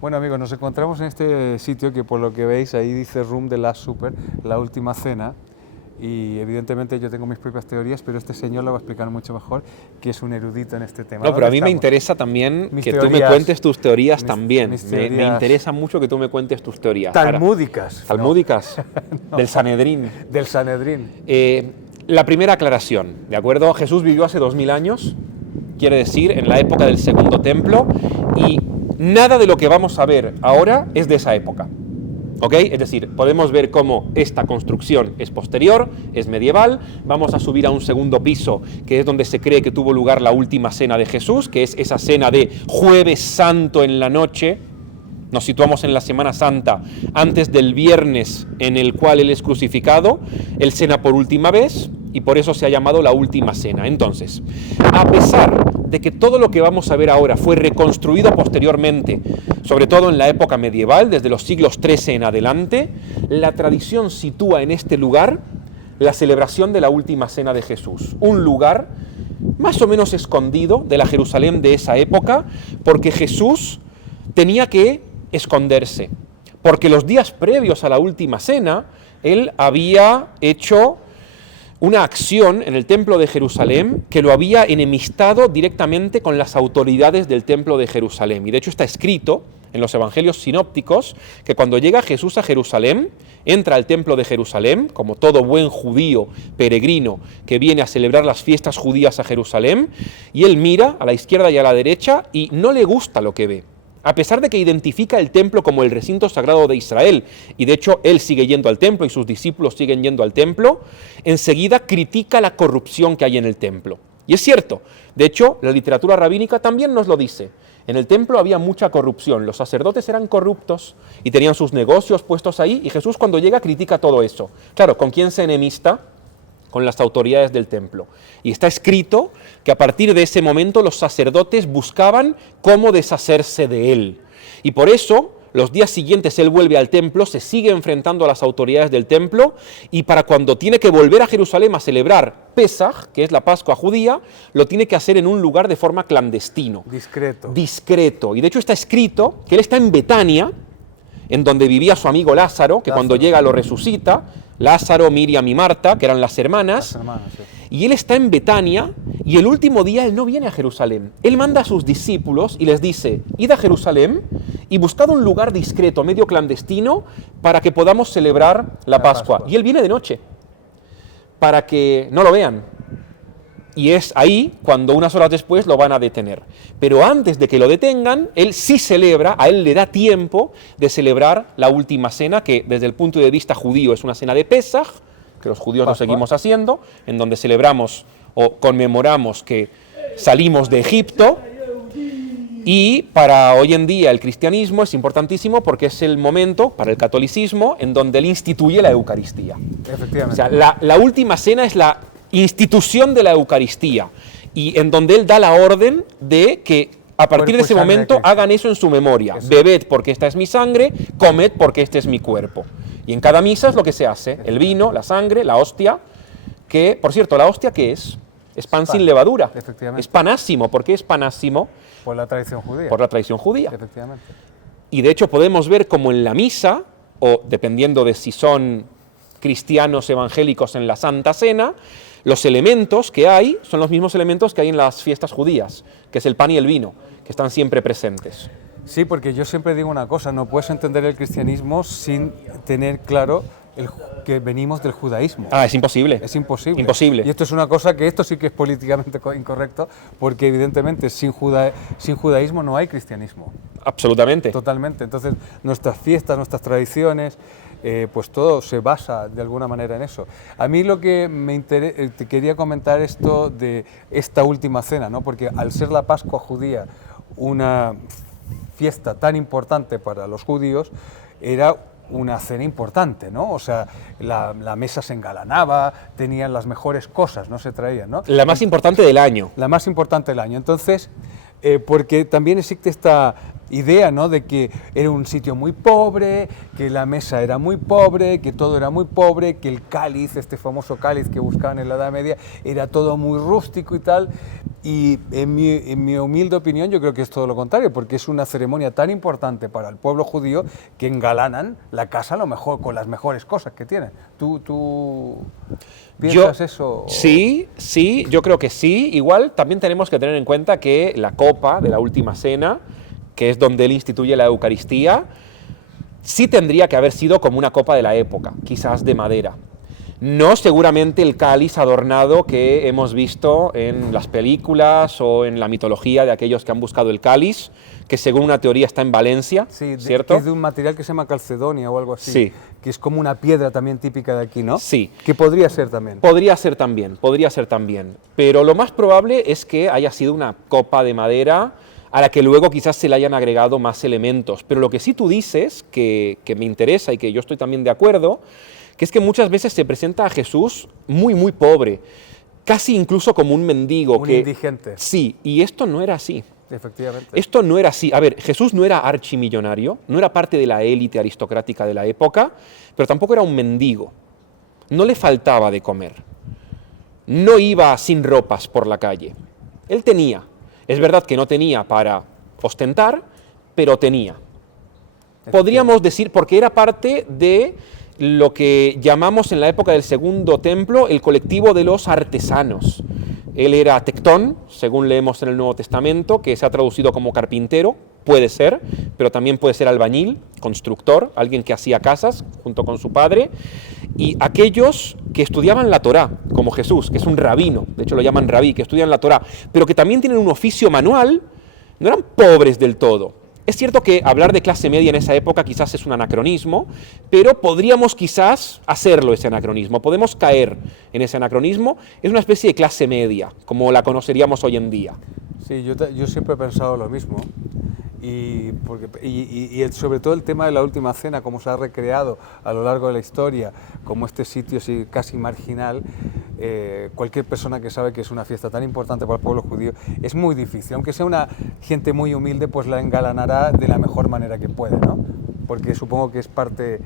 Bueno amigos, nos encontramos en este sitio que por lo que veis ahí dice Room de Last Supper, la última cena, y evidentemente yo tengo mis propias teorías, pero este señor lo va a explicar mucho mejor, que es un erudito en este tema. No, pero a ¿Dónde mí me estamos? interesa también Mis que tú me teorías. cuentes tus teorías Mis- también. mis Me teorías interesa mucho que tú me cuentes tus teorías. Ahora, Talmúdicas. talmúdicas, del Sanedrín. No, del Sanedrín. La primera aclaración, ¿de acuerdo? Jesús vivió hace 2000 años, quiere decir, en la época del Segundo Templo, y nada de lo que vamos a ver ahora es de esa época. ¿Ok? Es decir, podemos ver cómo esta construcción es posterior, es medieval. Vamos a subir a un segundo piso, que es donde se cree que tuvo lugar la última cena de Jesús, que es esa cena de Jueves Santo en la noche. Nos situamos en la Semana Santa, antes del viernes en el cual Él es crucificado. Él cena por última vez y por eso se ha llamado la última cena. Entonces, a pesar de que todo lo que vamos a ver ahora fue reconstruido posteriormente, sobre todo en la época medieval, desde los siglos XIII en adelante, la tradición sitúa en este lugar la celebración de la última cena de Jesús. Un lugar más o menos escondido de la Jerusalén de esa época, porque Jesús tenía que esconderse, porque los días previos a la última cena, él había hecho una acción en el templo de Jerusalén que lo había enemistado directamente con las autoridades del templo de Jerusalén. Y de hecho está escrito en los evangelios sinópticos que cuando llega Jesús a Jerusalén, entra al templo de Jerusalén, como todo buen judío peregrino que viene a celebrar las fiestas judías a Jerusalén, y él mira a la izquierda y a la derecha y no le gusta lo que ve. A pesar de que identifica el templo como el recinto sagrado de Israel, y de hecho él sigue yendo al templo y sus discípulos siguen yendo al templo, enseguida critica la corrupción que hay en el templo. Y es cierto, de hecho la literatura rabínica también nos lo dice. En el templo había mucha corrupción, los sacerdotes eran corruptos y tenían sus negocios puestos ahí, y Jesús cuando llega critica todo eso. Claro, ¿con quién se enemista? Con las autoridades del templo. Y está escrito que a partir de ese momento los sacerdotes buscaban cómo deshacerse de él. Y por eso, los días siguientes él vuelve al templo, se sigue enfrentando a las autoridades del templo, y para cuando tiene que volver a Jerusalén a celebrar Pesaj, que es la Pascua judía, lo tiene que hacer en un lugar de forma clandestino. Discreto. Discreto. Y de hecho está escrito que él está en Betania, en donde vivía su amigo Lázaro, que cuando llega lo resucita, Lázaro, Miriam y Marta, que eran las hermanas, Sí. y él está en Betania, y el último día él no viene a Jerusalén. Él manda a sus discípulos y les dice, id a Jerusalén y buscad un lugar discreto, medio clandestino, para que podamos celebrar la Pascua. Y él viene de noche, para que no lo vean. Y es ahí cuando unas horas después lo van a detener. Pero antes de que lo detengan, él sí celebra, a él le da tiempo de celebrar la última cena, que desde el punto de vista judío es una cena de Pesaj, que los judíos lo seguimos haciendo, en donde celebramos o conmemoramos que salimos de Egipto. Y para hoy en día el cristianismo es importantísimo porque es el momento, para el catolicismo, en donde él instituye la Eucaristía. Efectivamente. O sea, la última cena es la institución de la Eucaristía, y en donde él da la orden de que a partir de ese momento hagan eso en su memoria. Eso. Bebed porque esta es mi sangre, comed porque este es mi cuerpo. Y en cada misa es lo que se hace, el vino, la sangre, la hostia, que, por cierto, ¿la hostia qué es? Es pan sin levadura. Efectivamente. Es panásimo. ¿Por qué es panásimo? Por la tradición judía. Por la tradición judía. Efectivamente. Y de hecho podemos ver como en la misa, o dependiendo de si son cristianos evangélicos en la Santa Cena, los elementos que hay son los mismos elementos que hay en las fiestas judías, que es el pan y el vino, que están siempre presentes. Sí, porque yo siempre digo una cosa, no puedes entender el cristianismo sin tener claro que venimos del judaísmo. Ah, es imposible. Es imposible. Imposible. Y esto es una cosa que esto sí que es políticamente incorrecto, porque evidentemente sin judaísmo no hay cristianismo. Absolutamente. Totalmente. Entonces, nuestras fiestas, nuestras tradiciones, pues todo se basa de alguna manera en eso. A mí lo que te quería comentar esto de esta última cena, ¿no? Porque al ser la Pascua judía una fiesta tan importante para los judíos, era una cena importante, ¿no? O sea, la mesa se engalanaba, tenían las mejores cosas, ¿no? Se traían, ¿no? La más importante del año. La más importante del año. Entonces, porque también existe esta idea, ¿no?, de que era un sitio muy pobre, que la mesa era muy pobre, que todo era muy pobre, que el cáliz, este famoso cáliz que buscaban en la Edad Media, era todo muy rústico y tal. Y en mi humilde opinión yo creo que es todo lo contrario, porque es una ceremonia tan importante para el pueblo judío que engalanan la casa a lo mejor con las mejores cosas que tienen. ¿Tú piensas eso? Sí, yo creo que sí. Igual también tenemos que tener en cuenta que la copa de la última cena, que es donde él instituye la Eucaristía, sí tendría que haber sido como una copa de la época, quizás de madera. No seguramente el cáliz adornado que hemos visto en las películas o en la mitología de aquellos que han buscado el cáliz, que según una teoría está en Valencia, sí, ¿cierto? Que es de un material que se llama calcedonia o algo así, sí, que es como una piedra también típica de aquí, ¿no? Sí. Que podría ser también. Podría ser también. Pero lo más probable es que haya sido una copa de madera a la que luego quizás se le hayan agregado más elementos. Pero lo que sí tú dices, que me interesa y que yo estoy también de acuerdo, que es que muchas veces se presenta a Jesús muy, muy pobre, casi incluso como un mendigo. Un indigente. Sí, y esto no era así. Efectivamente. Esto no era así. A ver, Jesús no era archimillonario, no era parte de la élite aristocrática de la época, pero tampoco era un mendigo. No le faltaba de comer. No iba sin ropas por la calle. Él tenía. Es verdad que no tenía para ostentar, pero tenía. Podríamos decir, porque era parte de lo que llamamos en la época del Segundo Templo el colectivo de los artesanos. Él era tectón, según leemos en el Nuevo Testamento, que se ha traducido como carpintero, puede ser, pero también puede ser albañil, constructor, alguien que hacía casas junto con su padre, y aquellos que estudiaban la Torá, como Jesús, que es un rabino, de hecho lo llaman rabí, que estudian la Torá, pero que también tienen un oficio manual, no eran pobres del todo. Es cierto que hablar de clase media en esa época quizás es un anacronismo, pero podríamos quizás hacerlo ese anacronismo, podemos caer en ese anacronismo, es una especie de clase media, como la conoceríamos hoy en día. Sí, yo siempre he pensado lo mismo, y sobre todo el tema de la última cena, cómo se ha recreado a lo largo de la historia, como este sitio así casi marginal, cualquier persona que sabe que es una fiesta tan importante para el pueblo judío, es muy difícil, aunque sea una gente muy humilde, pues la engalanará de la mejor manera que puede, ¿no? Porque supongo que es parte,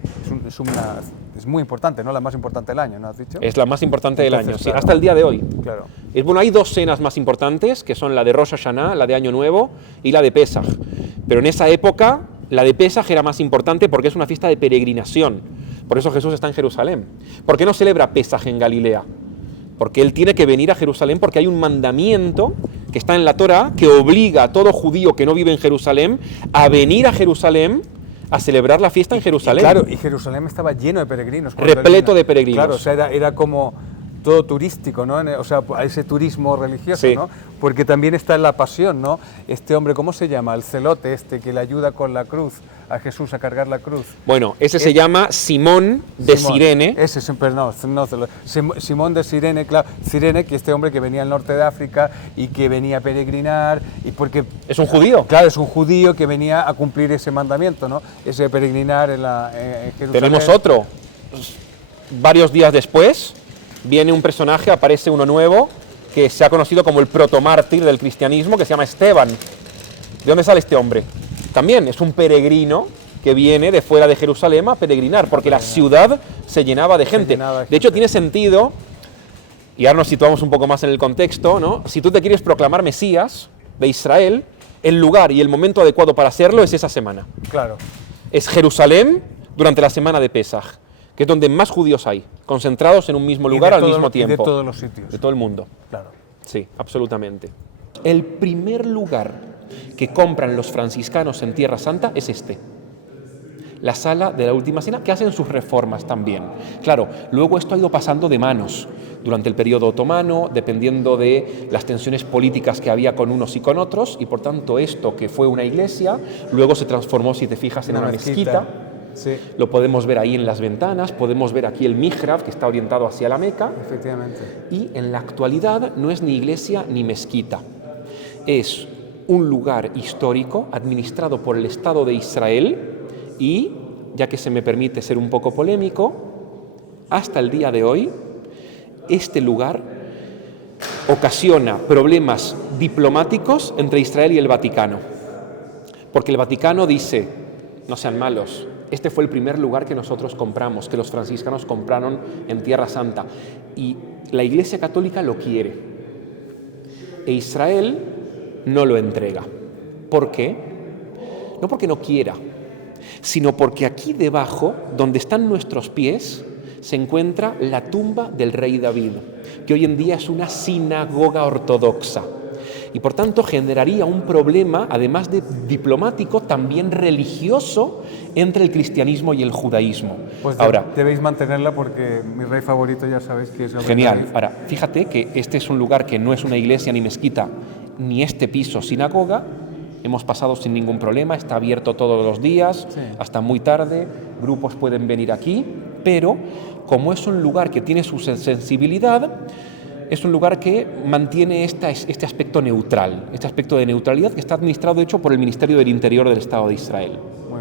es muy importante, ¿no? La más importante del año, ¿no has dicho? Es la más importante del año, Claro, sí, hasta el día de hoy. Claro. Bueno, hay dos cenas más importantes, que son la de Rosh Hashanah, la de Año Nuevo, y la de Pesaj. Pero en esa época, la de Pesaj era más importante porque es una fiesta de peregrinación. Por eso Jesús está en Jerusalén. ¿Por qué no celebra Pesaj en Galilea? Porque él tiene que venir a Jerusalén porque hay un mandamiento que está en la Torá que obliga a todo judío que no vive en Jerusalén a venir a Jerusalén a celebrar la fiesta en Jerusalén. Claro, y Jerusalén estaba lleno de peregrinos. Repleto de peregrinos. Claro, o sea, era como todo turístico, ¿no? O sea, ese turismo religioso, sí, ¿no? Porque también está en la pasión, ¿no? Este hombre, ¿cómo se llama? El celote este que le ayuda con la cruz a Jesús a cargar la cruz. Bueno, ese se llama Simón de Cirene. Ese es, no, Simón de Cirene, claro, Cirene, que este hombre que venía al norte de África y que venía a peregrinar y porque es un judío. Claro, es un judío que venía a cumplir ese mandamiento, ¿no? Ese de peregrinar en Jerusalén. Tenemos otro. Varios días después viene un personaje, aparece uno nuevo que se ha conocido como el protomártir del cristianismo, que se llama Esteban. ¿De dónde sale este hombre? También es un peregrino que viene de fuera de Jerusalén a peregrinar, porque la ciudad se llenaba de gente. De hecho, tiene sentido, y ahora nos situamos un poco más en el contexto, ¿no? Si tú te quieres proclamar Mesías de Israel, el lugar y el momento adecuado para hacerlo es esa semana. Claro. Es Jerusalén durante la semana de Pesaj, que es donde más judíos hay, concentrados en un mismo lugar al mismo tiempo. Y de todos los sitios. De todo el mundo. Claro. Sí, absolutamente. El primer lugar que compran los franciscanos en Tierra Santa es este. La sala de la Última Cena, que hacen sus reformas también. Claro, luego esto ha ido pasando de manos durante el periodo otomano, dependiendo de las tensiones políticas que había con unos y con otros, y por tanto esto, que fue una iglesia, luego se transformó, si te fijas, en una mezquita. Sí. Lo podemos ver ahí en las ventanas, podemos ver aquí el mihrab, que está orientado hacia la Meca. Efectivamente. Y en la actualidad no es ni iglesia ni mezquita. Es un lugar histórico administrado por el Estado de Israel y, ya que se me permite ser un poco polémico, hasta el día de hoy, este lugar ocasiona problemas diplomáticos entre Israel y el Vaticano. Porque el Vaticano dice, no sean malos, este fue el primer lugar que nosotros compramos, que los franciscanos compraron en Tierra Santa. Y la Iglesia Católica lo quiere. E Israel no lo entrega. ¿Por qué? No porque no quiera, sino porque aquí debajo, donde están nuestros pies, se encuentra la tumba del rey David, que hoy en día es una sinagoga ortodoxa. Y por tanto generaría un problema, además de diplomático, también religioso entre el cristianismo y el judaísmo. Pues ahora, debéis mantenerla porque mi rey favorito ya sabéis que es el genial. rey David. Ahora, fíjate que este es un lugar que no es una iglesia ni mezquita, ni este piso sinagoga. Hemos pasado sin ningún problema, está abierto todos los días, Sí. hasta muy tarde, grupos pueden venir aquí, pero como es un lugar que tiene su sensibilidad, es un lugar que mantiene este aspecto neutral, este aspecto de neutralidad que está administrado, de hecho, por el Ministerio del Interior del Estado de Israel. Muy